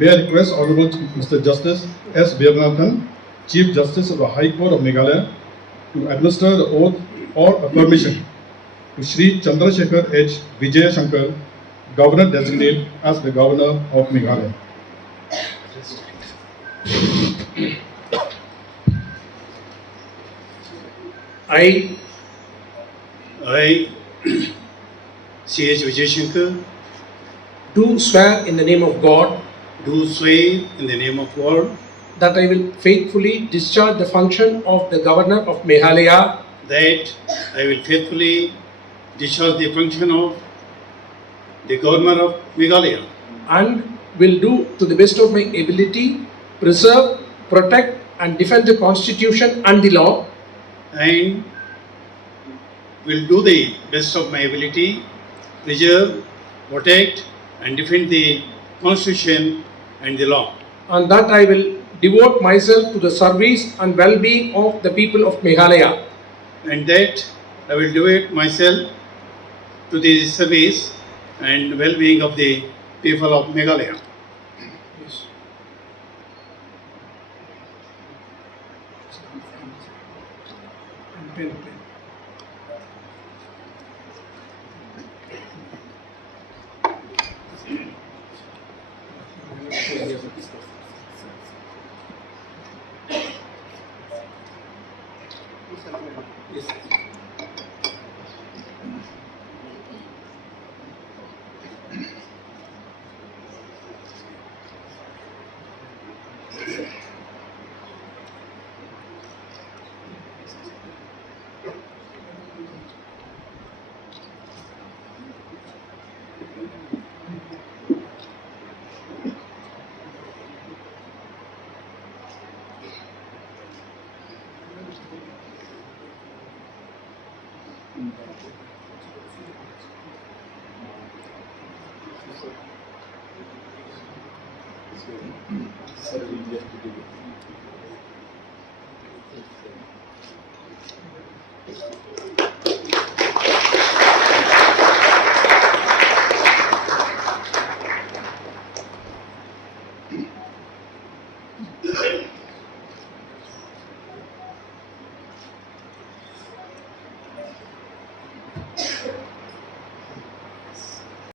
May I request Honorable Mr. Justice S. Veeranatham, Chief Justice of the High Court of Meghalaya, to administer the oath or affirmation to Shri Chandrasekhar H. Vijayashankar, Governor Designate as the Governor of Meghalaya. I, C.H. Vijayashankar, do swear in the name of God do swear in the name of God that I will faithfully discharge the function of the Governor of Meghalaya that I will faithfully discharge the function of the Governor of Meghalaya and will do to the best of my ability preserve, protect and defend the Constitution and the law and will do the best of my ability, preserve, protect and defend the Constitution and the law, and that I will devote myself to the service and well-being of the people of Meghalaya. and that I will devote myself to the service and well-being of the people of Meghalaya. Yes.